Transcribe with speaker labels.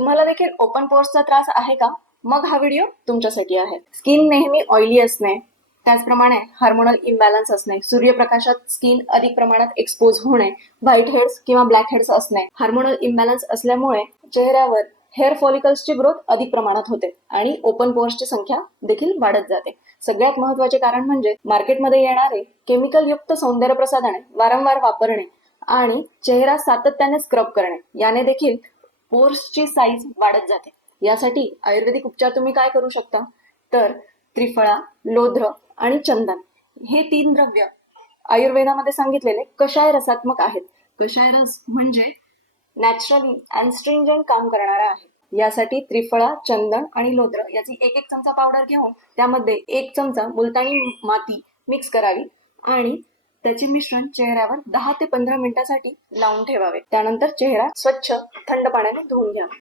Speaker 1: तुम्हाला देखील ओपन पोर्सचा त्रास आहे का? मग हा व्हिडिओ तुमच्यासाठी आहे. स्किन नेहमी ऑइली असणे त्याचप्रमाणे हार्मोनल इम्बॅलन्स असणे सूर्यप्रकाशात स्किन अधिक प्रमाणात एक्सपोज होणे व्हाईट हेड्स किंवा ब्लॅक हेड्स असणे हार्मोनल इम्बॅलन्स असल्यामुळे चेहऱ्यावर हेअर फॉलिकल्सची ग्रोथ अधिक प्रमाणात होते आणि ओपन पोर्सची संख्या देखील वाढत जाते. सगळ्यात महत्त्वाचे कारण म्हणजे मार्केटमध्ये येणारे केमिकल युक्त सौंदर्य प्रसाधने वारंवार वापरणे आणि चेहरा सातत्याने स्क्रब करणे. याने देखील पोर्सची साईज वाढत जाते. यासाठी आयुर्वेदिक उपचार तुम्ही काय करू शकता? तर त्रिफळा लोध्र आणि चंदन हे तीन द्रव्य आयुर्वेदामध्ये सांगितलेले कषाय रसात्मक आहेत. कषाय रस म्हणजे नॅचरली अनस्ट्रिंजंट काम करणारा आहे. यासाठी त्रिफळा चंदन आणि लोद्र याची एक एक चमचा पावडर घेऊन त्यामध्ये एक चमचा मुलतानी माती मिक्स करावी आणि त्याचे मिश्रण चेहऱ्यावर दहा ते पंधरा मिनिटासाठी लावून ठेवावे. त्यानंतर चेहरा स्वच्छ थंड पाण्याने धुवून घ्यावा.